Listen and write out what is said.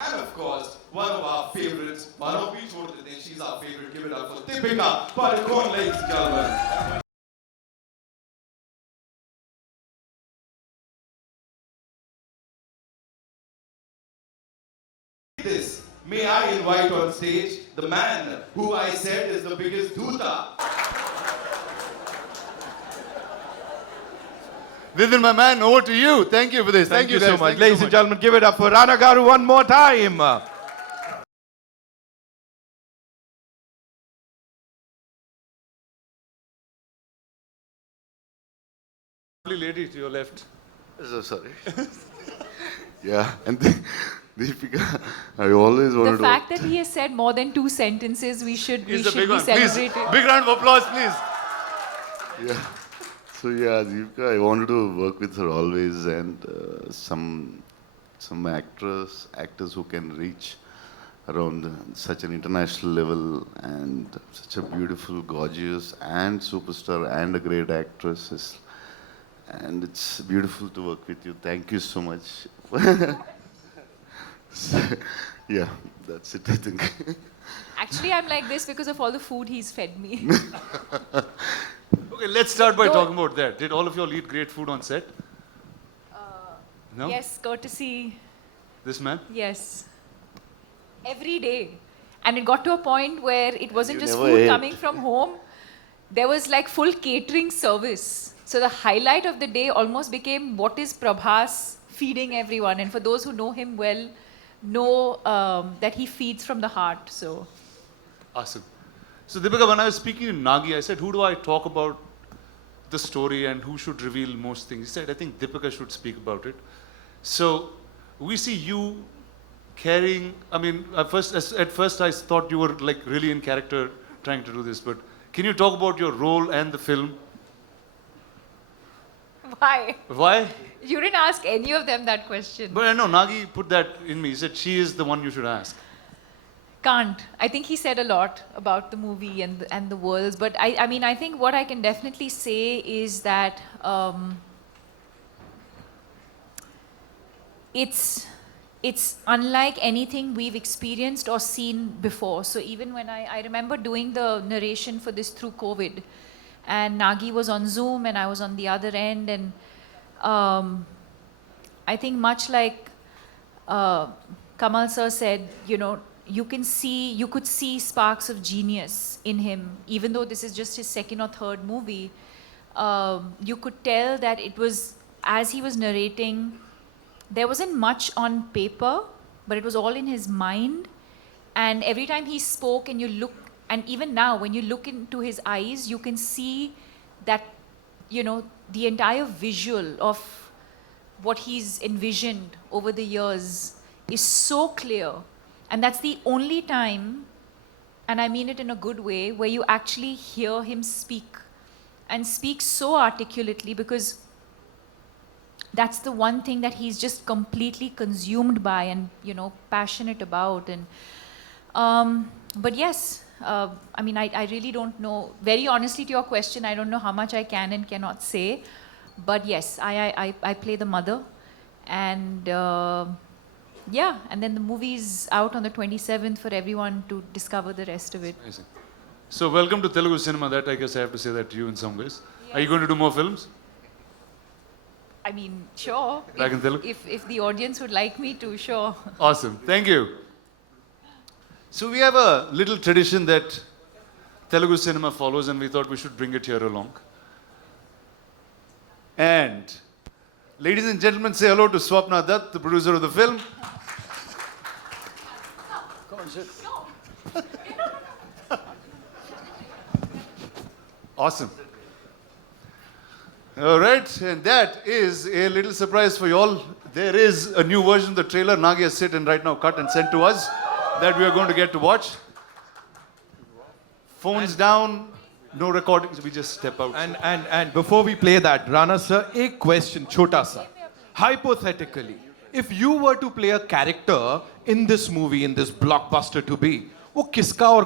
And of course, one of our favorites, Manopi Chodhri, she's our favorite. Give it up for Deepika Padukone, ladies and gentlemen. This, may I invite on stage the man who I said is the biggest Dhuta. Vidhin, my man, over to you. Thank you for this. Thank you guys. so much. Thank you Ladies so and much. gentlemen, give it up for Rana Garu one more time. Lovely lady to your left. So sorry. Yeah, and Deepika, I always wanted The to. fact that he has said more than 2 sentences, we should He's a be big one. Please, celebrated. big round of applause, please. Yeah. So yeah, Deepika, I wanted to work with her always, and some actors who can reach around such an international level, and such a beautiful, gorgeous, and superstar, and a great actress. And it's beautiful to work with you. Thank you so much. So, yeah, that's it, I think. Actually, I'm like this because of all the food he's fed me. Okay, let's start by Don't- talking about that. Did all of you all eat great food on set? No? Yes, courtesy, This man? yes. Every day. And it got to a point where it wasn't You just never food ate. coming from home, there was like full catering service. So the highlight of the day almost became what is Prabhas feeding everyone. And for those who know him well, know that he feeds from the heart. So Awesome. So, Deepika, when I was speaking to Nagi, I said, who do I talk about the story and who should reveal most things? He said, I think Deepika should speak about it. So, we see you carrying, I mean, at first I thought you were like really in character trying to do this, but can you talk about your role and the film? why? Why? You didn't ask any of them that question. But I know Nagi put that in me. He said she is the one you should ask. Can't. I think he said a lot about the movie and the worlds. But I mean, I think what I can definitely say is that it's unlike anything we've experienced or seen before. So even when I remember doing the narration for this through COVID, and Nagi was on Zoom and I was on the other end, and I think much like Kamal sir said, you could see sparks of genius in him, even though this is just his second or third movie. You could tell that it was, as he was narrating, there wasn't much on paper, but it was all in his mind. And every time he spoke and you look, and even now when you look into his eyes, you can see that, the entire visual of what he's envisioned over the years is so clear. And that's the only time, and I mean it in a good way, where you actually hear him speak, and speak so articulately, because that's the one thing that he's just completely consumed by and, passionate about. And but yes, I mean, I really don't know. Very honestly, to your question, I don't know how much I can and cannot say. But yes, I play the mother. And yeah, and then the movie's out on the 27th for everyone to discover the rest of it. Amazing. So, welcome to Telugu cinema. That I guess I have to say that to you in some ways. Are you going to do more films? I mean, sure. Back in Telugu? If the audience would like me to, sure. Awesome. Thank you. So we have a little tradition that Telugu cinema follows, and we thought we should bring it here along. And ladies and gentlemen, say hello to Swapna Dutt, the producer of the film. Come on, sit. Awesome. All right, and that is a little surprise for you all. There is a new version of the trailer. Nagi has sit and right now cut and sent to us that we are going to get to watch. Phones down, no recordings. We just step out. And before we play that, Rana sir, a question, chota sa. Hypothetically, if you were to play a character in this movie, in this blockbuster to be, वो किसका और